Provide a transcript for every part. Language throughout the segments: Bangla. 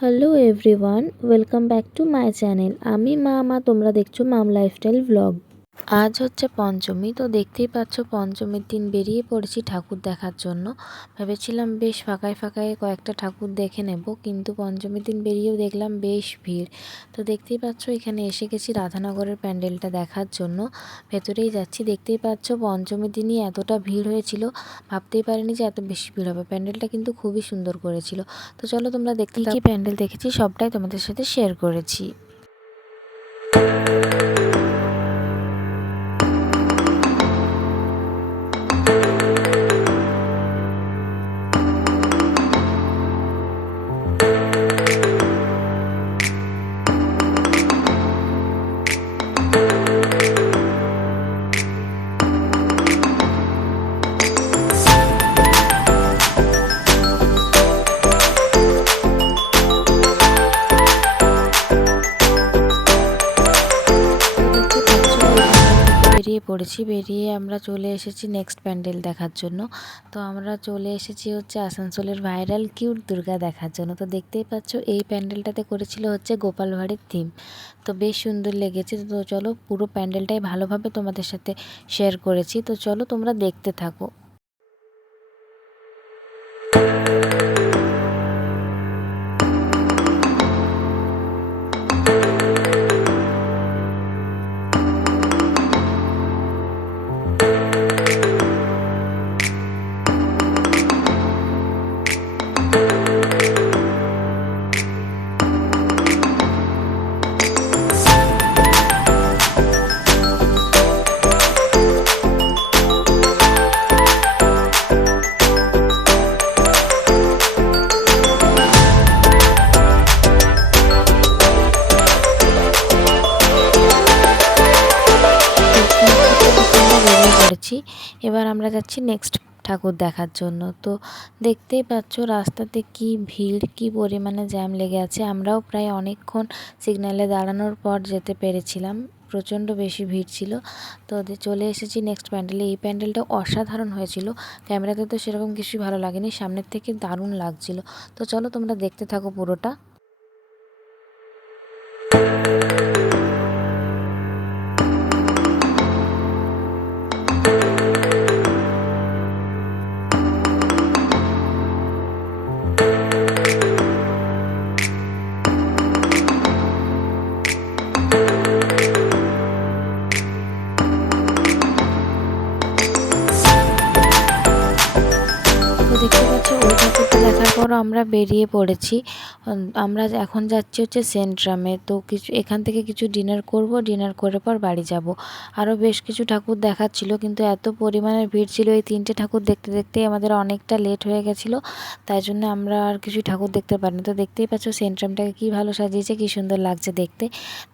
Hello everyone, welcome back to my channel. আমি মা তোমরা দেখছো মাম লাইফস্টাইল ব্লগ। আজ হচ্ছে পঞ্চমী, তো দেখতেই পাচ্ছ পঞ্চমীর দিন বেরিয়ে পড়েছি ঠাকুর দেখার জন্য। ভেবেছিলাম বেশ ফাঁকায় ফাঁকায় কয়েকটা ঠাকুর দেখে নেব, কিন্তু পঞ্চমীর দিন বেরিয়েও দেখলাম বেশ ভিড়। তো দেখতেই পাচ্ছ এখানে এসে গেছি রাধানগরের প্যান্ডেলটা দেখার জন্য। ভেতরেই যাচ্ছি। দেখতেই পাচ্ছ পঞ্চমীর দিনই এতটা ভিড় হয়েছিল, ভাবতেই পারিনি যে এত বেশি ভিড় হবে। প্যান্ডেলটা কিন্তু খুবই সুন্দর করেছিল। তো চলো তোমরা দেখতে কি প্যান্ডেল দেখেছি সবটাই তোমাদের সাথে শেয়ার করেছি। বেরিয়ে আমরা চলে এসেছি নেক্সট প্যান্ডেল দেখার জন্য। তো আমরা চলে এসেছি হচ্ছে আসানসোলের ভাইরাল কিউট দুর্গা দেখার জন্য। তো দেখতেই পাচ্ছ এই প্যান্ডেলটাতে করেছিল হচ্ছে গোপাল ভাঁড়ের থিম। তো বেশ সুন্দর লেগেছে। তো চলো পুরো প্যান্ডেলটাই ভালোভাবে তোমাদের সাথে শেয়ার করেছি। তো চলো তোমরা দেখতে থাকো। এবার আমরা যাচ্ছি নেক্সট ঠাকুর দেখার জন্য। তো দেখতেই পাচ্ছ রাস্তাতে কি ভিড়, কি পরিমাণে জ্যাম লেগে আছে। আমরাও প্রায় অনেকক্ষণ সিগন্যালে দাঁড়ানোর পর যেতে পেরেছিলাম, প্রচণ্ড বেশি ভিড় ছিল। তো চলে এসেছি নেক্সট প্যান্ডেলে। এই প্যান্ডেলটা অসাধারণ হয়েছিল। ক্যামেরাতে তো সেরকম কিছুই ভালো লাগেনি, সামনের থেকে দারুণ লাগছিল। তো চলো তোমরা দেখতে থাকো পুরোটা। দেখতে পাচ্ছ ওই ঠাকুরটা দেখার পর আমরা বেরিয়ে পড়েছি। আমরা এখন যাচ্ছি হচ্ছে সেন্ট্রামে। তো এখান থেকে কিছু ডিনার করব, ডিনার করে পর বাড়ি যাব। আরও বেশ কিছু ঠাকুর দেখার ছিল, কিন্তু এত পরিমাণে ভিড় ছিল এই 3টে ঠাকুর দেখতে দেখতেই আমাদের অনেকটা লেট হয়ে গেছিলো। তাই জন্য আমরা আর কিছু ঠাকুর দেখতে পারিনি। তো দেখতেই পাচ্ছ সেন্ট্রামটাকে কী ভালো সাজিয়েছে, কী সুন্দর লাগছে দেখতে।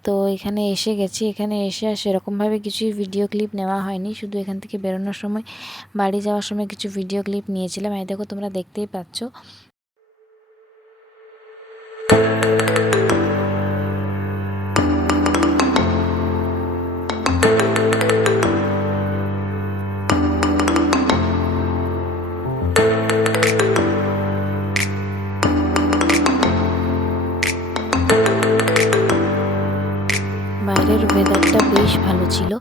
তো এখানে এসে গেছি। এখানে এসে আর সেরকমভাবে কিছুই ভিডিও ক্লিপ নেওয়া হয়নি, শুধু এখান থেকে বেরোনোর সময় বাড়ি যাওয়ার সময় কিছু ভিডিও ক্লিপ নিয়েছিলাম। এই দেখো তোমরা দেখতেই পাচ্ছ। বাইরের ওয়েদারটা বেশ ভালো ছিল।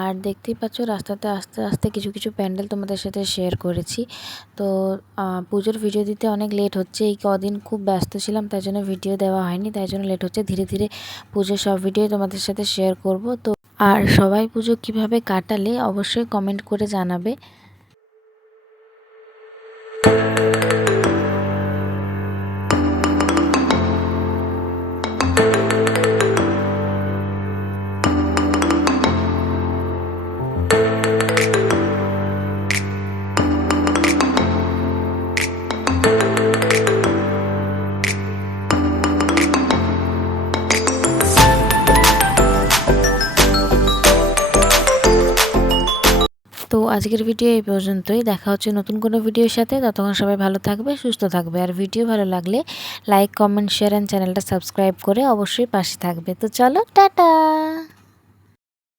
আর দেখতেই পাচ্ছ রাস্তাতে আস্তে আস্তে কিছু কিছু প্যান্ডেল তোমাদের সাথে শেয়ার করেছি। তো পুজোর ভিডিও দিতে অনেক লেট হচ্ছে, এই কদিন খুব ব্যস্ত ছিলাম, তাই জন্য ভিডিও দেওয়া হয়নি, তাই জন্য লেট হচ্ছে। ধীরে ধীরে পুজোর সব ভিডিও তোমাদের সাথে শেয়ার করব। তো আর সবাই পুজো কিভাবে কাটালে অবশ্যই কমেন্ট করে জানাবে। তো আজকের ভিডিও এই পর্যন্তই। দেখা হচ্ছে নতুন কোনো ভিডিওর সাথে। ততক্ষণ সবাই ভালো থাকবে, সুস্থ থাকবে। আর ভিডিও ভালো লাগলে লাইক, কমেন্ট, শেয়ার অ্যান্ড চ্যানেলটা সাবস্ক্রাইব করে অবশ্যই পাশে থাকবে। তো চলো টাটা।